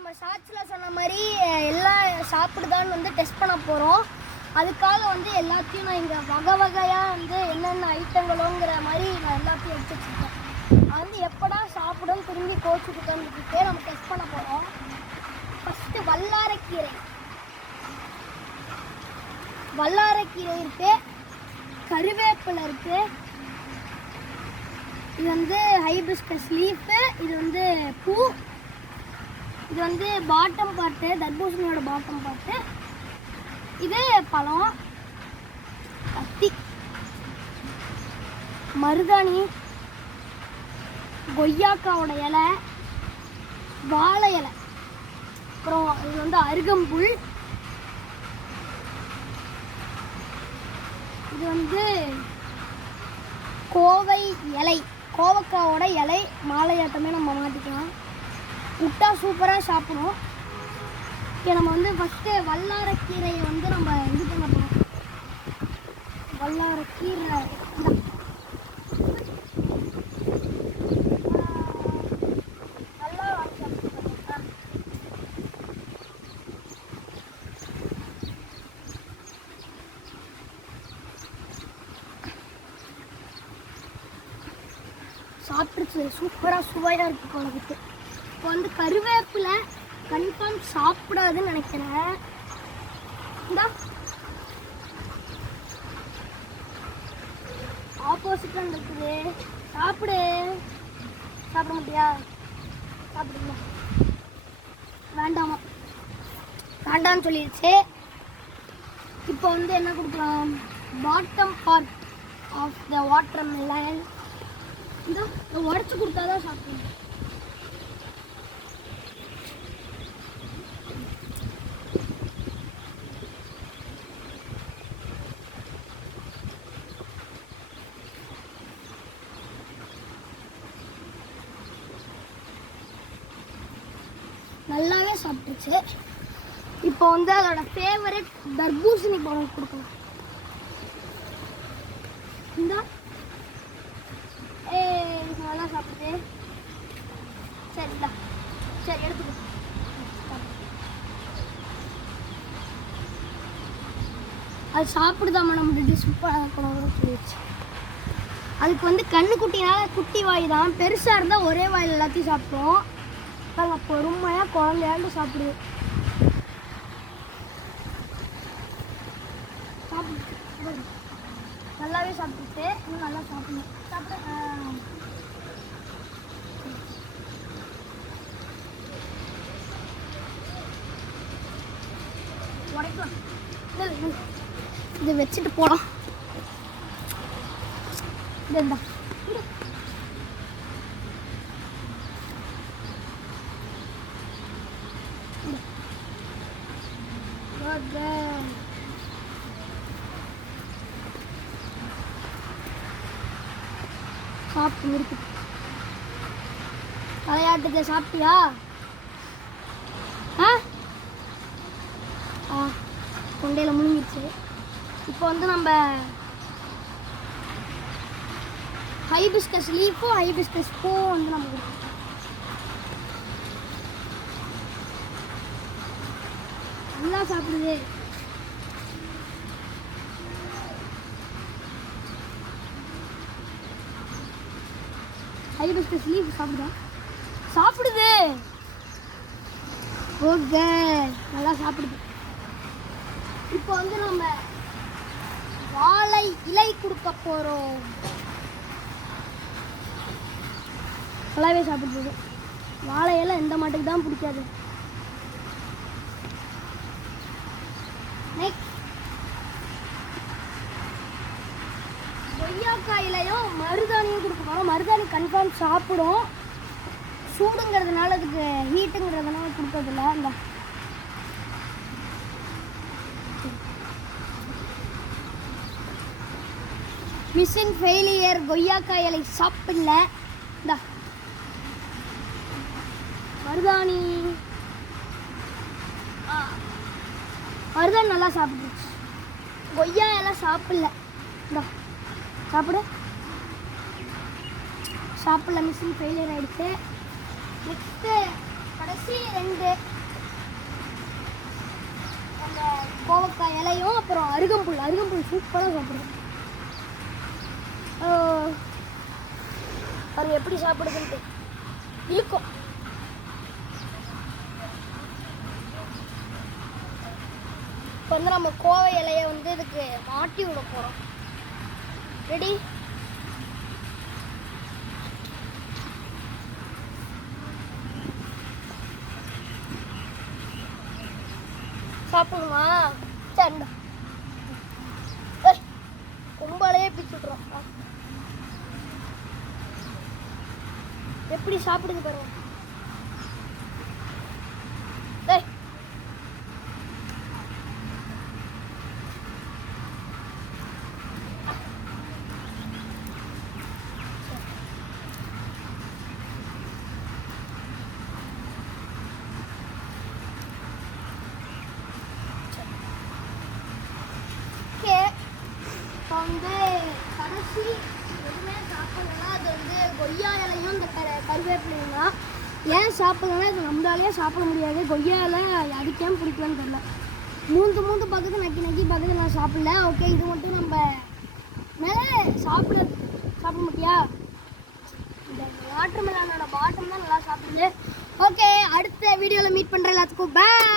நம்ம ஷார்ட்ஸில் சொன்ன மாதிரி எல்லாம் சாப்பிடுதான்னு வந்து டெஸ்ட் பண்ண போகிறோம். அதுக்காக வந்து எல்லாத்தையும் நான் இங்கே வகை வகையாக வந்து என்னென்ன ஐட்டங்களோங்கிற மாதிரி நான் எல்லாத்தையும் எடுத்து வச்சுருக்கேன். அது வந்து எப்படா சாப்பிடும் திரும்பி கோச்சுக்கிட்டோன்னு நம்ம டெஸ்ட் பண்ண போகிறோம். ஃபஸ்ட்டு வல்லாரைக்கீரை இருக்குது, கருவேப்பிலை இருக்குது, இது வந்து ஹைபிஸ்கஸ் லீஃபு, இது வந்து பூ, இது வந்து பாட்டம் பார்ட்டு, தர்பூசணியோட பாட்டம் பார்ட்டு, இது பழம், கத்தி, மருதாணி, கொய்யாக்காவோட இலை, வாழை இலை, அப்புறம் இது வந்து அருகம்புல், இது வந்து கோவை இலை, கோவக்காவோட இலை மாலையாட்டமே நம்ம மாட்டிக்கலாம். விட்டா சூப்பராக சாப்பிடும். ஓகே, நம்ம வந்து ஃபஸ்ட்டு வல்லாரைக்கீரையை வந்து நம்ம இது பண்ண போகிறோம். வல்லாரைக்கீரை சாப்பிட்டு சூப்பராக சுவையாக இருக்குது குழம்புக்கு. இப்போ வந்து கருவேப்பிலை கன்ஃபார்ம் சாப்பிடாதுன்னு நினைக்கிறேன். இந்தா ஆப்போசிட்டாக இருக்குது, சாப்பிட மாட்டியா? சாப்பிடுமா? வேண்டாம்னு சொல்லிடுச்சு. இப்போ வந்து என்ன கொடுக்கலாம்? Bottom part of the watermelon இந்த உடச்சி கொடுத்தா தான் சாப்பிடணும். நல்லாவே சாப்பிட்டுச்சு. இப்போ வந்து அதோட ஃபேவரட் தர்பூசணி பழம் கொடுக்கலாம். இந்த நல்லா சாப்பிடுது. சரிங்களா? சரி, எடுத்துக்கோ. அது சாப்பிடுதாம்மா, நம்ம சூப்பராக இருக்கணும் சொல்லிடுச்சு. அதுக்கு வந்து கண்ணுக்குட்டினால குட்டி வாய் தான், பெருசாக இருந்தால் ஒரே வாயில் எல்லாத்தையும் சாப்பிட்டோம். நாங்கள் பொறுமையாக குழந்தையாண்டு சாப்பிடுது. நல்லாவே சாப்பிட்டுட்டு இன்னும் நல்லா சாப்பிடணும். உடைக்கலாம், இதை வச்சுட்டு போகலாம். இதுதான் சாப்பிட்டு இருக்கு. தலையாட்டுக்கு சாப்பிட்டியா? கொண்டையில் முழுங்கிடுச்சு. இப்போ வந்து நம்ம ஹைபிஸ்கஸ் லீஃபும் ஹைபிஸ்கஸ் பூவும் வந்து நம்ம கொடுக்கணும். நல்லா சாப்பிடுது. ஹைபிஸ்கஸ் லீஃப் சாப்பிடுது. ஓகே, நல்லா சாப்பிடுது. இப்போ வந்து நம்ம வாழை இலை கொடுக்க போகிறோம். நல்லாவே சாப்பிடுது. வாழை இலை எந்த மாட்டுக்கு தான் பிடிக்காது. கொய்யாக்காய் இலையும் மருதாணியும் கொடுக்க போகிறோம். மருதாணி கன்ஃபார்ம் சாப்பிடும். சூடுங்கிறதுனால, அதுக்கு ஹீட்டுங்கிறதுனால கொடுக்கறதில்ல. அந்த மிஷின் ஃபெயிலியர், கொய்யாக்காய் இலை சாப்பிடல. இந்த மருதாணி நல்லா சாப்பிடுச்சு. கொய்யா எல்லாம் சாப்பிடல. இந்த சாப்பிடல, மிஷின் ஃபெயிலியர் ஆகிடுச்சு. நெக்ஸ்ட்டு கடைசி 2 அந்த கோவக்காய் இலையும் அப்புறம் அருகம்புல் சூப்பராக சாப்பிடுவோம். அது எப்படி சாப்பிடுதுன்ட்டு இழுக்கும். இப்போ வந்து நம்ம கோவை இலையை வந்து இதுக்கு மாட்டி விட போகிறோம். ரெடி? சாப்பிடுமா? சரி, கும்பலையே பிச்சுட்றோம். எப்படி சாப்பிடுது பாருங்க. வந்து கடைசி எதுவுமே சாப்பிடலன்னா அது வந்து கொய்யா இலையும் இந்த கருவேப்பிலையும் தான். ஏன் சாப்பிடலன்னா இது நம்மளாலேயே சாப்பிட முடியாது. கொய்யா இலை அதுக்கு ஏன் பிடிக்கலன்னு தெரியல. மூந்து பக்கத்து நக்கி பக்கத்து நான் சாப்பிடல. ஓகே, இது மட்டும் நம்ம மேலே சாப்பிட மாட்டியா? இந்த வாட்டர் மெலனோட பாட்டம் தான் நல்லா சாப்பிடுது. ஓகே, அடுத்த வீடியோவில் மீட் பண்ணுற எல்லாத்துக்கும் பாய்.